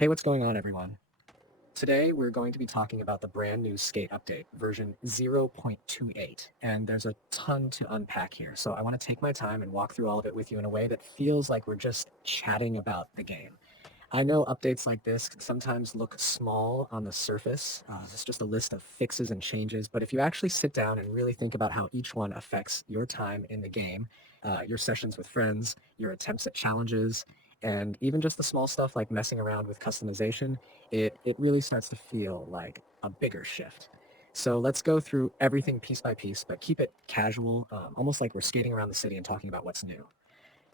Hey, what's going on, everyone? Today, we're going to be talking about the brand new Skate update, version 0.28, and there's a ton to unpack here. So I want to take my time and walk through all of it with you in a way that feels like we're just chatting about the game. I know updates like this can sometimes look small on the surface. It's just a list of fixes and changes, but if you actually sit down and really think about how each one affects your time in the game, your sessions with friends, your attempts at challenges, and even just the small stuff like messing around with customization, it really starts to feel like a bigger shift. So let's go through everything piece by piece, but keep it casual, almost like we're skating around the city and talking about what's new.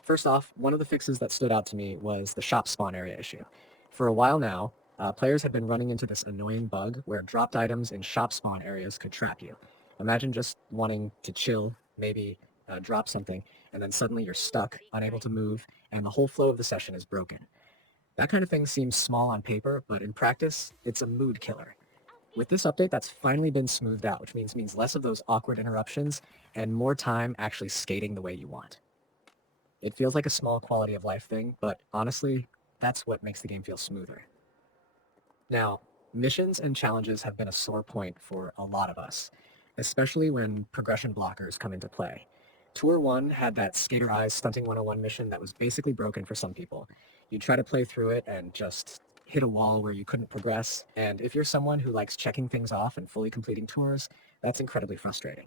First off, one of the fixes that stood out to me was the shop spawn area issue. For a while now, players had been running into this annoying bug where dropped items in shop spawn areas could trap you. Imagine just wanting to chill, maybe drop something, and then suddenly you're stuck, unable to move, and the whole flow of the session is broken. That kind of thing seems small on paper, but in practice, it's a mood killer. With this update, that's finally been smoothed out, which means less of those awkward interruptions and more time actually skating the way you want. It feels like a small quality of life thing, but honestly, that's what makes the game feel smoother. Now, missions and challenges have been a sore point for a lot of us, especially when progression blockers come into play. Tour 1 had that Skater Eyes Stunting 101 mission that was basically broken for some people. You'd try to play through it and just hit a wall where you couldn't progress, and if you're someone who likes checking things off and fully completing tours, that's incredibly frustrating.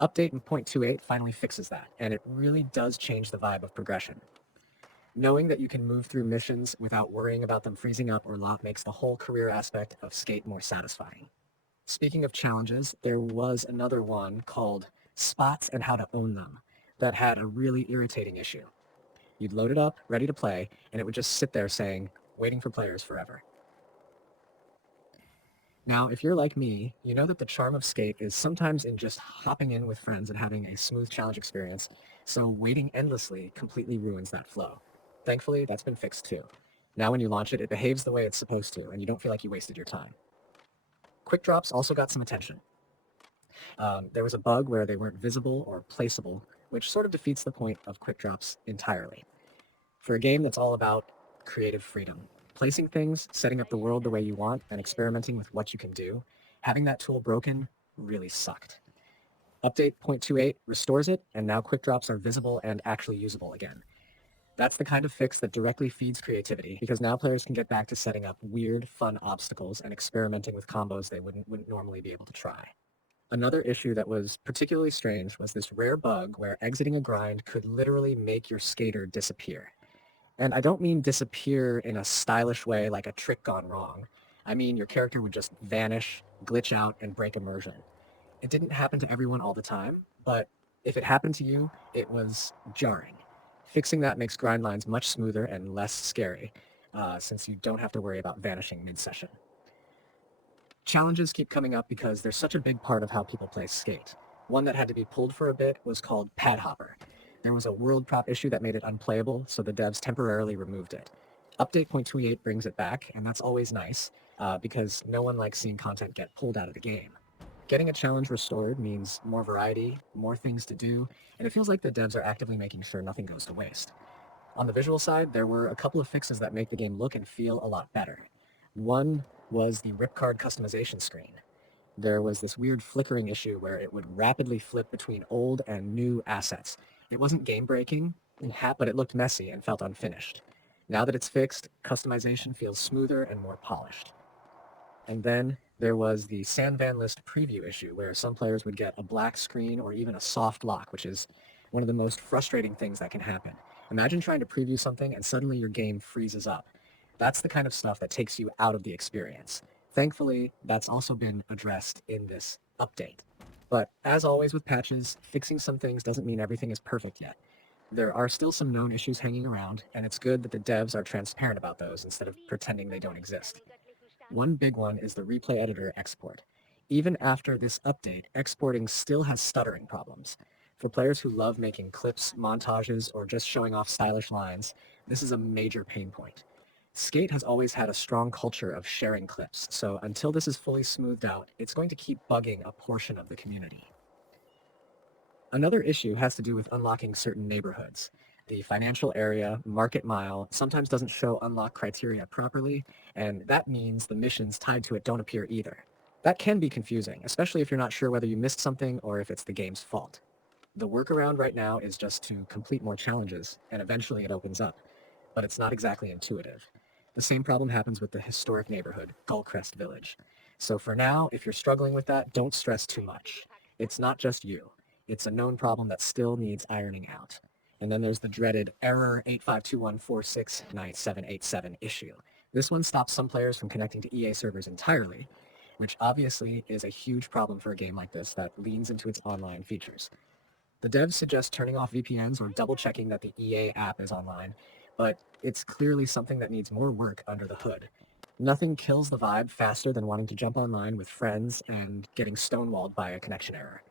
Update in 0.28 finally fixes that, and it really does change the vibe of progression. Knowing that you can move through missions without worrying about them freezing up or not makes the whole career aspect of Skate more satisfying. Speaking of challenges, there was another one called Spots and How to Own Them that had a really irritating issue. You'd load it up, ready to play, and it would just sit there saying, waiting for players forever. Now, if you're like me, you know that the charm of Skate is sometimes in just hopping in with friends and having a smooth challenge experience, so waiting endlessly completely ruins that flow. Thankfully, that's been fixed too. Now when you launch it, it behaves the way it's supposed to, and you don't feel like you wasted your time. Quick drops also got some attention. There was a bug where they weren't visible or placeable, which sort of defeats the point of quick drops entirely. For a game that's all about creative freedom, placing things, setting up the world the way you want, and experimenting with what you can do, having that tool broken really sucked. Update 0.28 restores it, and now quick drops are visible and actually usable again. That's the kind of fix that directly feeds creativity, because now players can get back to setting up weird, fun obstacles and experimenting with combos they wouldn't normally be able to try. Another issue that was particularly strange was this rare bug where exiting a grind could literally make your skater disappear. And I don't mean disappear in a stylish way like a trick gone wrong. I mean your character would just vanish, glitch out, and break immersion. It didn't happen to everyone all the time, but if it happened to you, it was jarring. Fixing that makes grind lines much smoother and less scary, since you don't have to worry about vanishing mid-session. Challenges keep coming up because they're such a big part of how people play Skate. One that had to be pulled for a bit was called Pad Hopper. There was a world prop issue that made it unplayable, so the devs temporarily removed it. Update 0.28 brings it back, and that's always nice, because no one likes seeing content get pulled out of the game. Getting a challenge restored means more variety, more things to do, and it feels like the devs are actively making sure nothing goes to waste. On the visual side, there were a couple of fixes that make the game look and feel a lot better. One was the ripcard customization screen. There was this weird flickering issue where it would rapidly flip between old and new assets. It wasn't game breaking, but it looked messy and felt unfinished. Now that it's fixed, customization feels smoother and more polished. And then there was the Sandvan list preview issue where some players would get a black screen or even a soft lock, which is one of the most frustrating things that can happen. Imagine trying to preview something and suddenly your game freezes up. That's the kind of stuff that takes you out of the experience. Thankfully, that's also been addressed in this update. But as always with patches, fixing some things doesn't mean everything is perfect yet. There are still some known issues hanging around, and it's good that the devs are transparent about those instead of pretending they don't exist. One big one is the replay editor export. Even after this update, exporting still has stuttering problems. For players who love making clips, montages, or just showing off stylish lines, this is a major pain point. Skate has always had a strong culture of sharing clips, so until this is fully smoothed out, it's going to keep bugging a portion of the community. Another issue has to do with unlocking certain neighborhoods. The financial area, market mile, sometimes doesn't show unlock criteria properly, and that means the missions tied to it don't appear either. That can be confusing, especially if you're not sure whether you missed something or if it's the game's fault. The workaround right now is just to complete more challenges, and eventually it opens up, but it's not exactly intuitive. The same problem happens with the historic neighborhood, Gullcrest Village. So for now, if you're struggling with that, don't stress too much. It's not just you. It's a known problem that still needs ironing out. And then there's the dreaded error 8521469787 issue. This one stops some players from connecting to EA servers entirely, which obviously is a huge problem for a game like this that leans into its online features. The devs suggest turning off VPNs or double checking that the EA app is online, but it's clearly something that needs more work under the hood. Nothing kills the vibe faster than wanting to jump online with friends and getting stonewalled by a connection error.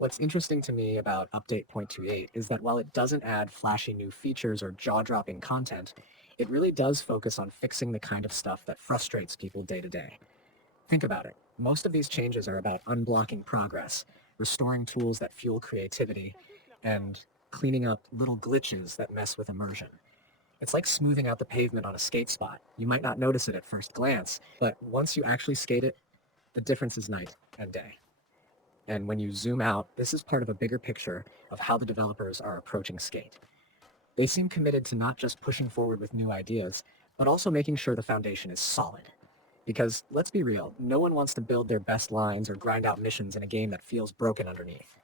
What's interesting to me about Update 0.28 is that while it doesn't add flashy new features or jaw-dropping content, it really does focus on fixing the kind of stuff that frustrates people day to day. Think about it. Most of these changes are about unblocking progress, restoring tools that fuel creativity, and cleaning up little glitches that mess with immersion. It's like smoothing out the pavement on a skate spot. You might not notice it at first glance, but once you actually skate it, the difference is night and day. And when you zoom out, this is part of a bigger picture of how the developers are approaching Skate. They seem committed to not just pushing forward with new ideas, but also making sure the foundation is solid. Because let's be real, no one wants to build their best lines or grind out missions in a game that feels broken underneath.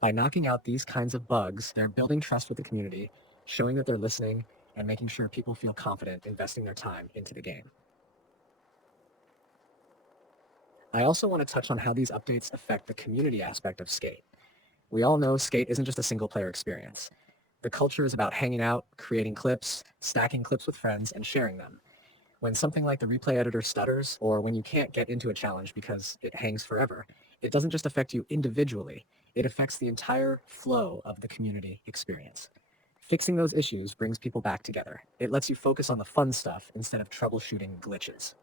By knocking out these kinds of bugs, they're building trust with the community, showing that they're listening, and making sure people feel confident investing their time into the game. I also want to touch on how these updates affect the community aspect of Skate. We all know Skate isn't just a single-player experience. The culture is about hanging out, creating clips, stacking clips with friends, and sharing them. When something like the replay editor stutters, or when you can't get into a challenge because it hangs forever, it doesn't just affect you individually, it affects the entire flow of the community experience. Fixing those issues brings people back together. It lets you focus on the fun stuff instead of troubleshooting glitches.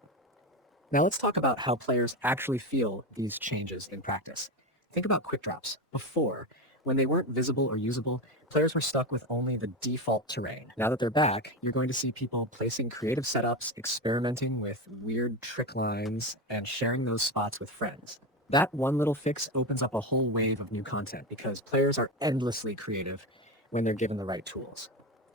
Now let's talk about how players actually feel these changes in practice. Think about quick drops. Before, when they weren't visible or usable, players were stuck with only the default terrain. Now that they're back, you're going to see people placing creative setups, experimenting with weird trick lines, and sharing those spots with friends. That one little fix opens up a whole wave of new content because players are endlessly creative when they're given the right tools.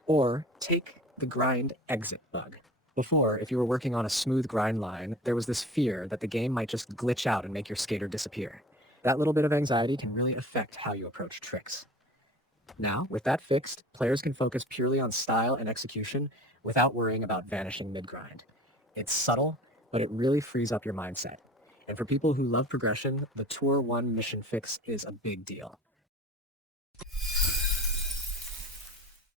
Or take the grind exit bug. Before, if you were working on a smooth grind line, there was this fear that the game might just glitch out and make your skater disappear. That little bit of anxiety can really affect how you approach tricks. Now, with that fixed, players can focus purely on style and execution without worrying about vanishing mid-grind. It's subtle, but it really frees up your mindset. And for people who love progression, the Tour 1 mission fix is a big deal.